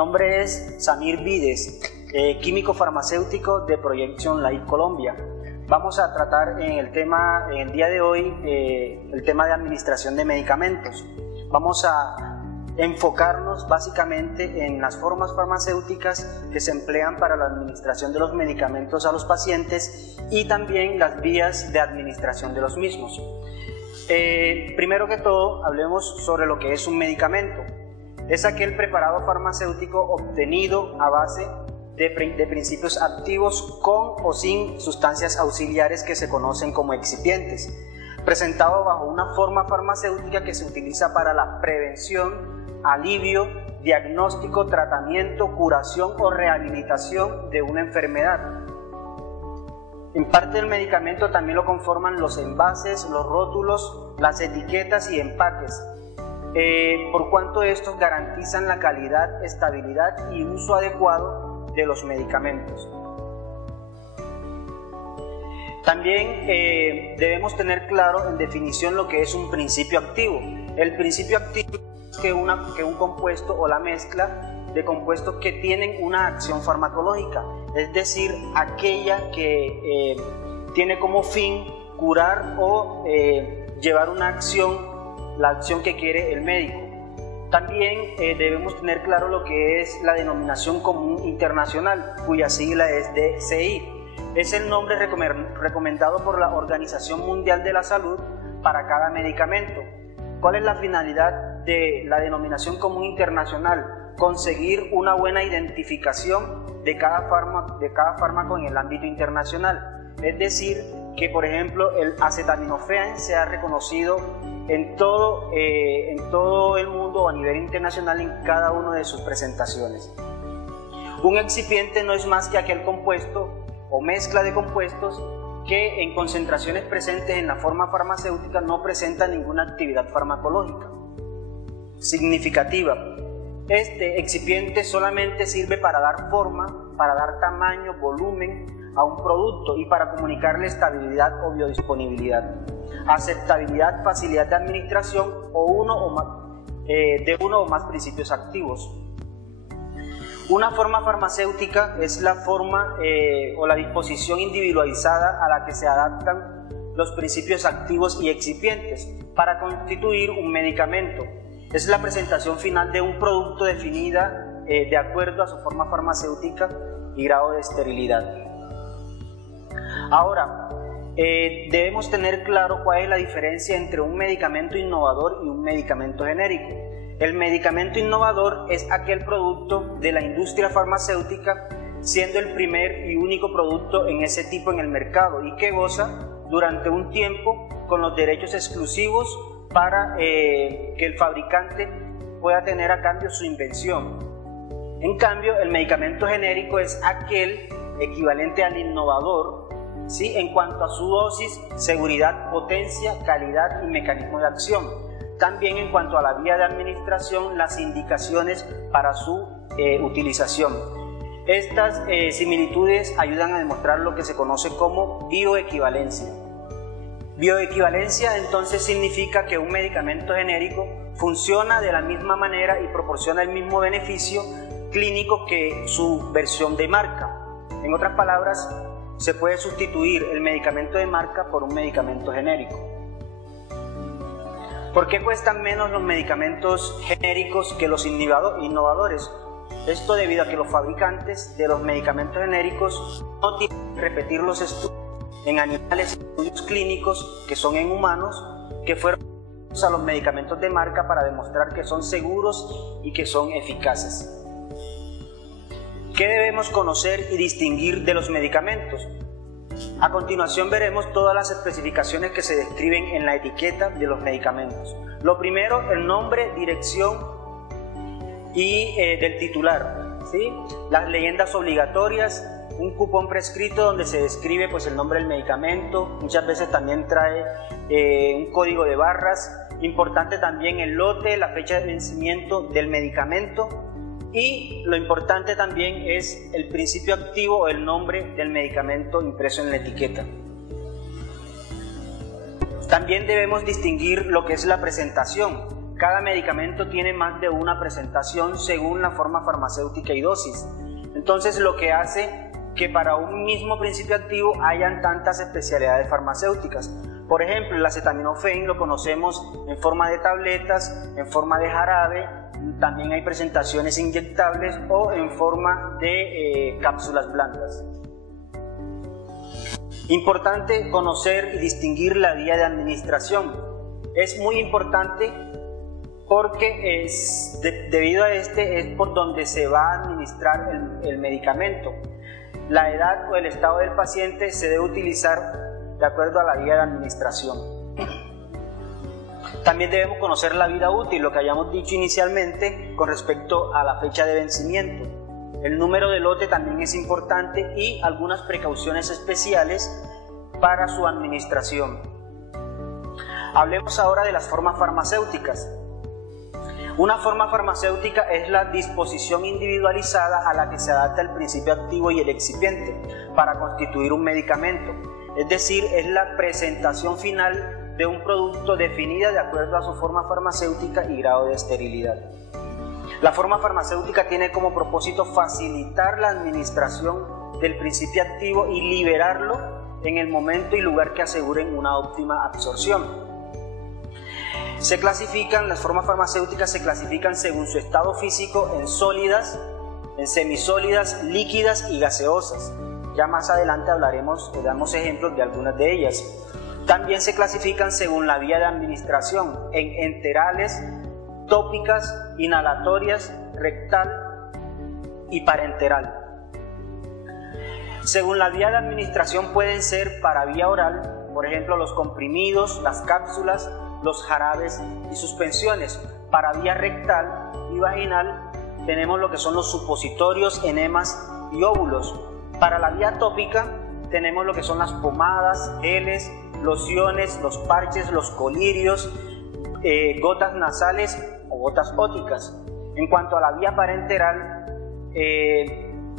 Mi nombre es Samir Vides, químico farmacéutico de Projection Life Colombia. Vamos a tratar en el día de hoy el tema de administración de medicamentos. Vamos a enfocarnos básicamente en las formas farmacéuticas que se emplean para la administración de los medicamentos a los pacientes y también las vías de administración de los mismos. Primero que todo, hablemos sobre lo que es un medicamento. Es aquel preparado farmacéutico obtenido a base de principios activos con o sin sustancias auxiliares que se conocen como excipientes, presentado bajo una forma farmacéutica que se utiliza para la prevención, alivio, diagnóstico, tratamiento, curación o rehabilitación de una enfermedad. En parte del medicamento también lo conforman los envases, los rótulos, las etiquetas y empaques, por cuanto estos garantizan la calidad, estabilidad y uso adecuado de los medicamentos. También debemos tener claro en definición lo que es un principio activo. El principio activo es que un compuesto o la mezcla de compuestos que tienen una acción farmacológica, es decir, aquella que tiene como fin curar o llevar una acción, la acción que quiere el médico. También debemos tener claro lo que es la denominación común internacional, cuya sigla es DCI. Es el nombre recomendado por la Organización Mundial de la Salud para cada medicamento. ¿Cuál es la finalidad de la denominación común internacional? Conseguir una buena identificación de cada fármaco en el ámbito internacional. Es decir, que por ejemplo el acetaminofén sea reconocido en todo el mundo o a nivel internacional en cada una de sus presentaciones. Un excipiente no es más que aquel compuesto o mezcla de compuestos que en concentraciones presentes en la forma farmacéutica no presenta ninguna actividad farmacológica significativa. Este excipiente solamente sirve para dar forma, para dar tamaño, volumen a un producto y para comunicarle estabilidad o biodisponibilidad, aceptabilidad, facilidad de administración o uno o más principios activos. Una forma farmacéutica es la forma o la disposición individualizada a la que se adaptan los principios activos y excipientes para constituir un medicamento. Es la presentación final de un producto definida de acuerdo a su forma farmacéutica y grado de esterilidad. Ahora, debemos tener claro cuál es la diferencia entre un medicamento innovador y un medicamento genérico. El medicamento innovador es aquel producto de la industria farmacéutica, siendo el primer y único producto en ese tipo en el mercado y que goza durante un tiempo con los derechos exclusivos para que el fabricante pueda tener a cambio su invención. En cambio, el medicamento genérico es aquel equivalente al innovador, ¿sí?, en cuanto a su dosis, seguridad, potencia, calidad y mecanismo de acción. También en cuanto a la vía de administración, las indicaciones para su utilización. Estas similitudes ayudan a demostrar lo que se conoce como bioequivalencia. Bioequivalencia entonces significa que un medicamento genérico funciona de la misma manera y proporciona el mismo beneficio clínico que su versión de marca. En otras palabras, se puede sustituir el medicamento de marca por un medicamento genérico. ¿Por qué cuestan menos los medicamentos genéricos que los innovadores? Esto debido a que los fabricantes de los medicamentos genéricos no tienen que repetir los estudios en animales, estudios clínicos que son en humanos, que fueron a los medicamentos de marca para demostrar que son seguros y que son eficaces. ¿Qué debemos conocer y distinguir de los medicamentos? A continuación veremos todas las especificaciones que se describen en la etiqueta de los medicamentos. Lo primero, el nombre, dirección y del titular, ¿sí? Las leyendas obligatorias, un cupón prescrito donde se describe pues, el nombre del medicamento, muchas veces también trae un código de barras. Importante también el lote, la fecha de vencimiento del medicamento. Y lo importante también es el principio activo o el nombre del medicamento impreso en la etiqueta. También debemos distinguir lo que es la presentación. Cada medicamento tiene más de una presentación según la forma farmacéutica y dosis. Entonces, lo que hace que para un mismo principio activo hayan tantas especialidades farmacéuticas. Por ejemplo, el acetaminofén lo conocemos en forma de tabletas, en forma de jarabe, también hay presentaciones inyectables o en forma de cápsulas blandas. Importante conocer y distinguir la vía de administración. Es muy importante porque debido a es por donde se va a administrar el medicamento. La edad o el estado del paciente se debe utilizar de acuerdo a la vía de administración. También debemos conocer la vida útil, lo que hayamos dicho inicialmente con respecto a la fecha de vencimiento. El número de lote también es importante y algunas precauciones especiales para su administración. Hablemos ahora de las formas farmacéuticas. Una forma farmacéutica es la disposición individualizada a la que se adapta el principio activo y el excipiente para constituir un medicamento. Es decir, es la presentación final de un producto definida de acuerdo a su forma farmacéutica y grado de esterilidad. La forma farmacéutica tiene como propósito facilitar la administración del principio activo y liberarlo en el momento y lugar que aseguren una óptima absorción. Las formas farmacéuticas se clasifican según su estado físico en sólidas, en semisólidas, líquidas y gaseosas. Ya más adelante damos ejemplos de algunas de ellas. También se clasifican según la vía de administración en enterales, tópicas, inhalatorias, rectal y parenteral. Según la vía de administración pueden ser para vía oral, por ejemplo los comprimidos, las cápsulas, los jarabes y suspensiones. Para vía rectal y vaginal tenemos lo que son los supositorios, enemas y óvulos. Para la vía tópica tenemos lo que son las pomadas, geles, lociones, los parches, los colirios, gotas nasales o gotas óticas. En cuanto a la vía parenteral,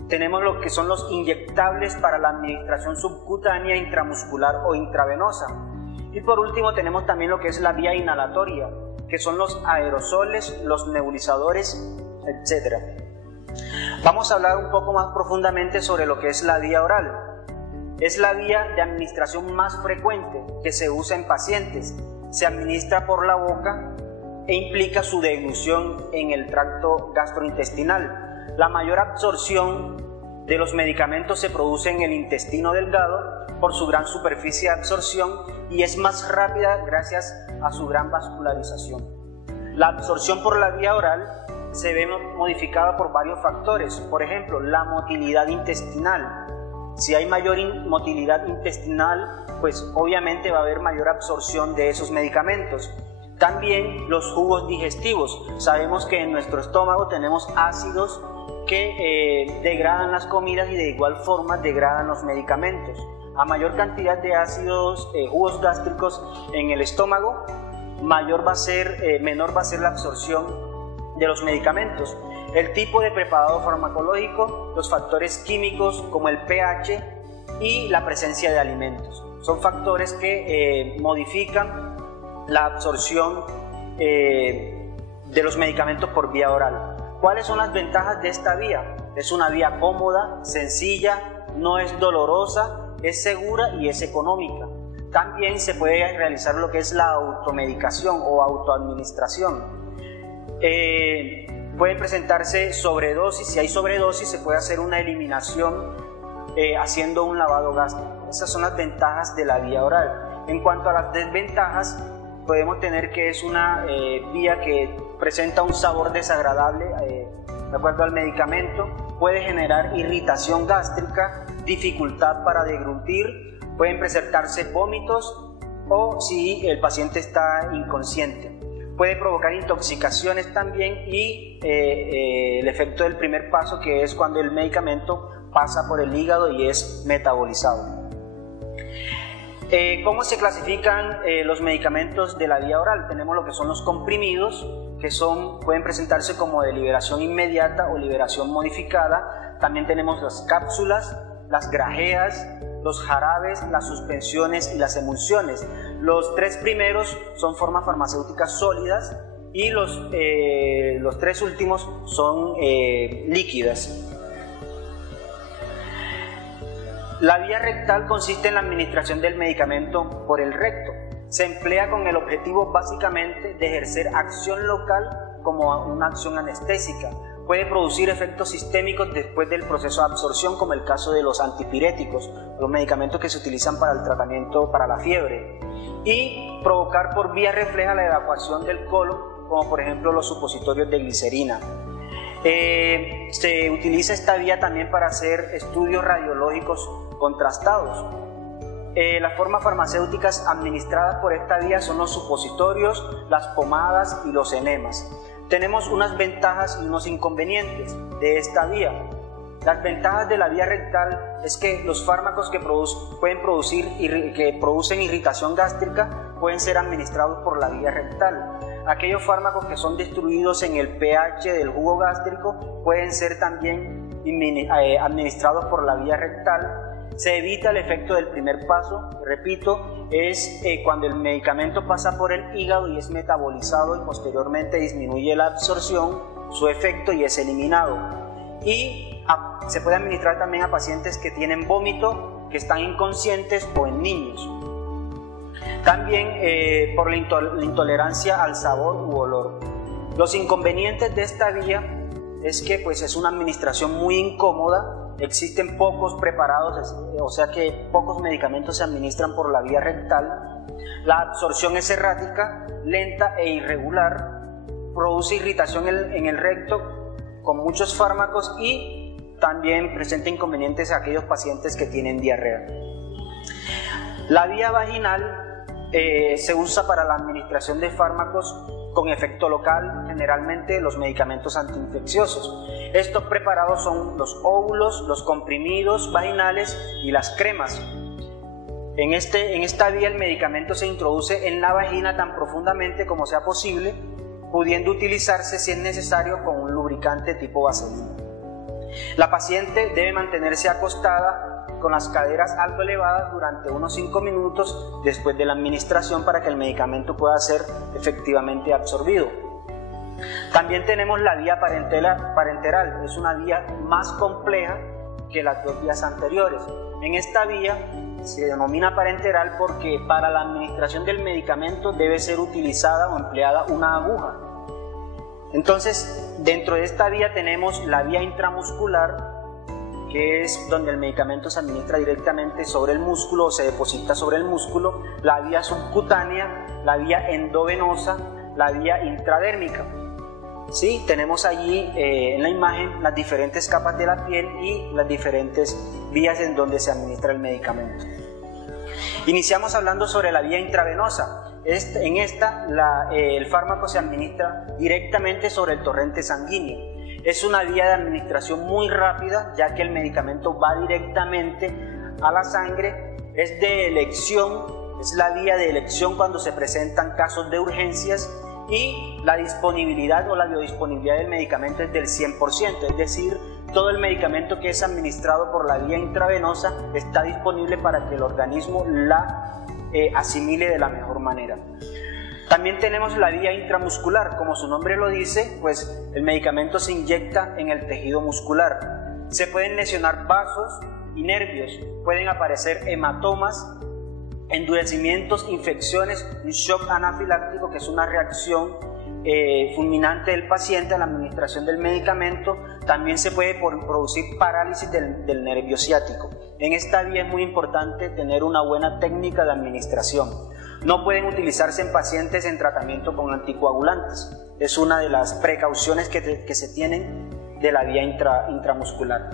tenemos lo que son los inyectables para la administración subcutánea, intramuscular o intravenosa. Y por último tenemos también lo que es la vía inhalatoria, que son los aerosoles, los nebulizadores, etc. Vamos a hablar un poco más profundamente sobre lo que es la vía oral. Es la vía de administración más frecuente que se usa en pacientes. Se administra por la boca e implica su deglución en el tracto gastrointestinal. La mayor absorción de los medicamentos se produce en el intestino delgado por su gran superficie de absorción y es más rápida gracias a su gran vascularización. La absorción por la vía oral se ve modificada por varios factores, por ejemplo, la motilidad intestinal. Si hay mayor motilidad intestinal, pues obviamente va a haber mayor absorción de esos medicamentos. También los jugos digestivos. Sabemos que en nuestro estómago tenemos ácidos que degradan las comidas y de igual forma degradan los medicamentos. A mayor cantidad de ácidos, jugos gástricos en el estómago, menor va a ser la absorción de los medicamentos. El tipo de preparado farmacológico, los factores químicos como el pH y la presencia de alimentos. Son factores que modifican la absorción de los medicamentos por vía oral. ¿Cuáles son las ventajas de esta vía? Es una vía cómoda, sencilla, no es dolorosa, es segura y es económica. También se puede realizar lo que es la automedicación o autoadministración. Puede presentarse sobredosis. Si hay sobredosis se puede hacer una eliminación haciendo un lavado gástrico. Esas son las ventajas de la vía oral. En cuanto a las desventajas, podemos tener que es una vía que presenta un sabor desagradable de acuerdo al medicamento, puede generar irritación gástrica, dificultad para deglutir, pueden presentarse vómitos o si el paciente está inconsciente. Puede provocar intoxicaciones también y el efecto del primer paso, que es cuando el medicamento pasa por el hígado y es metabolizado. ¿Cómo se clasifican los medicamentos de la vía oral? Tenemos lo que son los comprimidos, que pueden presentarse como de liberación inmediata o liberación modificada. También tenemos las cápsulas, las grajeas, los jarabes, las suspensiones y las emulsiones. Los tres primeros son formas farmacéuticas sólidas y los 3 últimos son líquidas. La vía rectal consiste en la administración del medicamento por el recto. Se emplea con el objetivo básicamente de ejercer acción local como una acción anestésica. Puede producir efectos sistémicos después del proceso de absorción, como el caso de los antipiréticos, los medicamentos que se utilizan para el tratamiento para la fiebre, y provocar por vía refleja la evacuación del colon, como por ejemplo los supositorios de glicerina. Se utiliza esta vía también para hacer estudios radiológicos contrastados. Las formas farmacéuticas administradas por esta vía son los supositorios, las pomadas y los enemas. Tenemos unas ventajas y unos inconvenientes de esta vía. Las ventajas de la vía rectal es que los fármacos que producen irritación gástrica pueden ser administrados por la vía rectal. Aquellos fármacos que son destruidos en el pH del jugo gástrico pueden ser también administrados por la vía rectal. Se evita el efecto del primer paso, repito, es cuando el medicamento pasa por el hígado y es metabolizado y posteriormente disminuye la absorción, su efecto y es eliminado. Y se puede administrar también a pacientes que tienen vómito, que están inconscientes o en niños. También por la intolerancia al sabor u olor. Los inconvenientes de esta vía es que pues, es una administración muy incómoda. Existen pocos preparados, o sea que pocos medicamentos se administran por la vía rectal. La absorción es errática, lenta e irregular, produce irritación en el recto con muchos fármacos y también presenta inconvenientes a aquellos pacientes que tienen diarrea. La vía vaginal se usa para la administración de fármacos con efecto local, generalmente los medicamentos antiinfecciosos. Estos preparados son los óvulos, los comprimidos vaginales y las cremas. En esta vía el medicamento se introduce en la vagina tan profundamente como sea posible, pudiendo utilizarse si es necesario con un lubricante tipo vaselina. La paciente debe mantenerse acostada con las caderas algo elevadas durante unos 5 minutos después de la administración para que el medicamento pueda ser efectivamente absorbido. También tenemos la vía parenteral, es una vía más compleja que las 2 vías anteriores. En esta vía se denomina parenteral porque para la administración del medicamento debe ser utilizada o empleada una aguja. Entonces, dentro de esta vía tenemos la vía intramuscular, que es donde el medicamento se administra directamente sobre el músculo o se deposita sobre el músculo, la vía subcutánea, la vía endovenosa, la vía intradérmica. Sí, tenemos allí en la imagen las diferentes capas de la piel y las diferentes vías en donde se administra el medicamento. Iniciamos hablando sobre la vía intravenosa. En esta el fármaco se administra directamente sobre el torrente sanguíneo. Es una vía de administración muy rápida, ya que el medicamento va directamente a la sangre. Es de elección, es la vía de elección cuando se presentan casos de urgencias y la disponibilidad o la biodisponibilidad del medicamento es del 100%, es decir, todo el medicamento que es administrado por la vía intravenosa está disponible para que el organismo la asimile de la mejor manera. También tenemos la vía intramuscular, como su nombre lo dice, pues el medicamento se inyecta en el tejido muscular. Se pueden lesionar vasos y nervios, pueden aparecer hematomas, endurecimientos, infecciones, un shock anafiláctico, que es una reacción fulminante del paciente a la administración del medicamento. También se puede producir parálisis del nervio ciático. En esta vía es muy importante tener una buena técnica de administración. No pueden utilizarse en pacientes en tratamiento con anticoagulantes. Es una de las precauciones que se tienen de la vía intramuscular.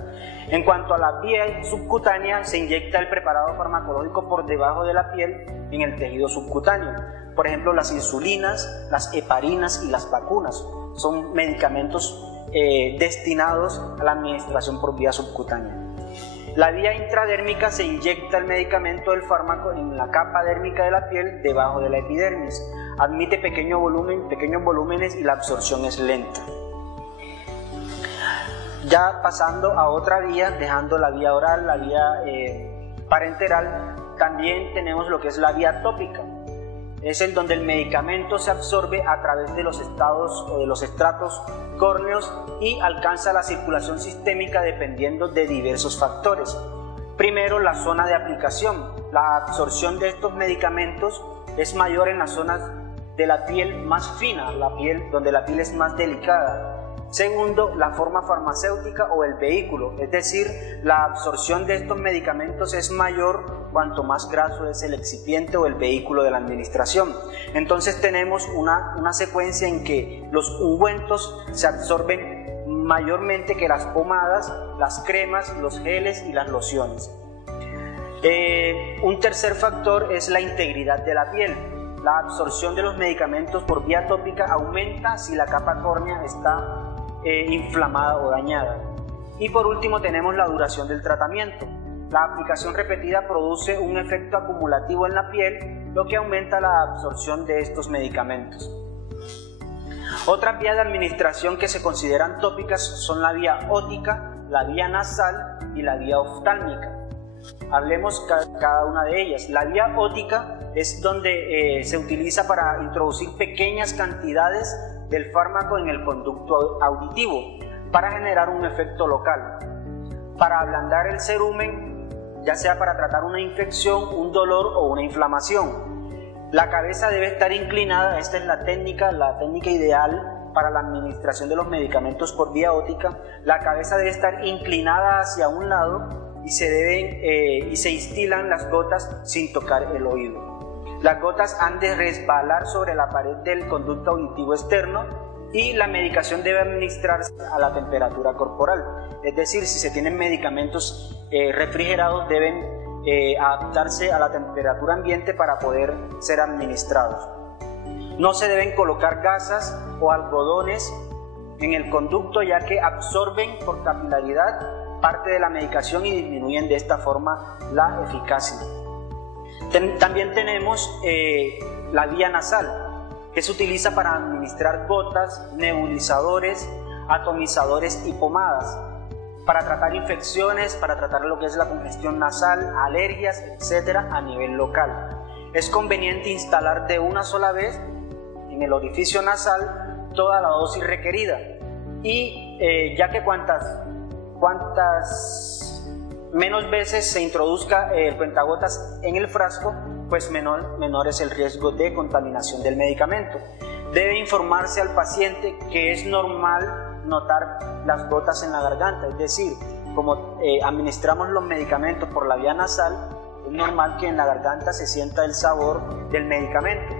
En cuanto a la vía subcutánea, se inyecta el preparado farmacológico por debajo de la piel en el tejido subcutáneo. Por ejemplo, las insulinas, las heparinas y las vacunas son medicamentos destinados a la administración por vía subcutánea. La vía intradérmica se inyecta el medicamento del fármaco en la capa dérmica de la piel debajo de la epidermis. Admite pequeños volúmenes y la absorción es lenta. Ya pasando a otra vía, dejando la vía oral, la vía parenteral, también tenemos lo que es la vía tópica. es el donde el medicamento se absorbe a través de los estratos córneos y alcanza la circulación sistémica dependiendo de diversos factores. Primero, la zona de aplicación. La absorción de estos medicamentos es mayor en las zonas de la piel más fina, donde la piel es más delicada. Segundo, la forma farmacéutica o el vehículo, es decir, la absorción de estos medicamentos es mayor cuanto más graso es el excipiente o el vehículo de la administración. Entonces tenemos una secuencia en que los ungüentos se absorben mayormente que las pomadas, las cremas, los geles y las lociones. Un tercer factor es la integridad de la piel. La absorción de los medicamentos por vía tópica aumenta si la capa córnea está inflamada o dañada. Y por último tenemos la duración del tratamiento. La aplicación repetida produce un efecto acumulativo en la piel, lo que aumenta la absorción de estos medicamentos. Otras vías de administración que se consideran tópicas son la vía ótica, la vía nasal y la vía oftálmica. Hablemos cada una de ellas. La vía ótica es donde se utiliza para introducir pequeñas cantidades del fármaco en el conducto auditivo para generar un efecto local, para ablandar el cerumen, ya sea para tratar una infección, un dolor o una inflamación. La cabeza debe estar inclinada. Esta es la técnica ideal para la administración de los medicamentos por vía ótica. La cabeza debe estar inclinada hacia un lado y se instilan las gotas sin tocar el oído. Las gotas han de resbalar sobre la pared del conducto auditivo externo y la medicación debe administrarse a la temperatura corporal. Es decir, si se tienen medicamentos refrigerados, deben adaptarse a la temperatura ambiente para poder ser administrados. No se deben colocar gasas o algodones en el conducto, ya que absorben por capilaridad parte de la medicación y disminuyen de esta forma la eficacia. También tenemos la vía nasal, que se utiliza para administrar gotas, nebulizadores, atomizadores y pomadas, para tratar infecciones, para tratar lo que es la congestión nasal, alergias, etc. a nivel local. Es conveniente instalar de una sola vez en el orificio nasal toda la dosis requerida y ya que cuantas menos veces se introduzca el cuentagotas en el frasco, pues menor es el riesgo de contaminación del medicamento. Debe informarse al paciente que es normal notar las gotas en la garganta, es decir, como administramos los medicamentos por la vía nasal, es normal que en la garganta se sienta el sabor del medicamento.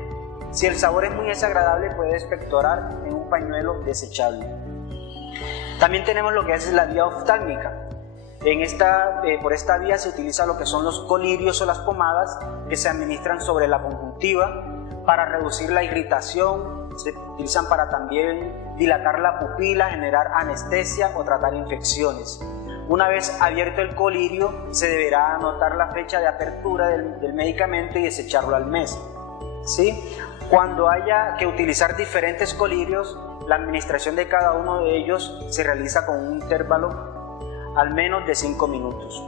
Si el sabor es muy desagradable, puede expectorar en un pañuelo desechable. También tenemos lo que es la vía oftálmica. Por esta vía se utiliza lo que son los colirios o las pomadas que se administran sobre la conjuntiva para reducir la irritación. Se utilizan para también dilatar la pupila, generar anestesia o tratar infecciones. Una vez abierto el colirio, se deberá anotar la fecha de apertura del medicamento y desecharlo al mes. ¿Sí? Cuando haya que utilizar diferentes colirios, la administración de cada uno de ellos se realiza con un intervalo al menos de 5 minutos.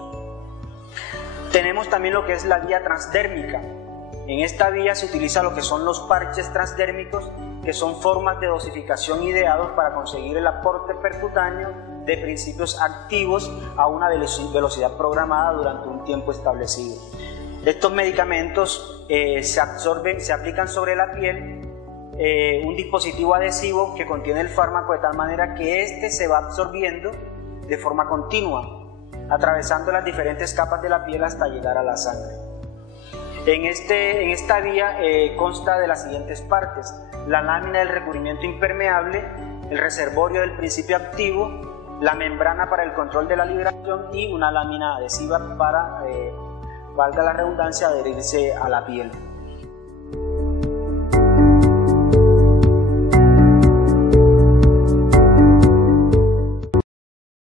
Tenemos también lo que es la vía transdérmica. En esta vía se utiliza lo que son los parches transdérmicos, que son formas de dosificación ideados para conseguir el aporte percutáneo de principios activos a una velocidad programada durante un tiempo establecido. Estos medicamentos se aplican sobre la piel un dispositivo adhesivo que contiene el fármaco de tal manera que éste se va absorbiendo de forma continua, atravesando las diferentes capas de la piel hasta llegar a la sangre. En esta vía consta de las siguientes partes: la lámina del recubrimiento impermeable, el reservorio del principio activo, la membrana para el control de la liberación y una lámina adhesiva para, valga la redundancia, adherirse a la piel.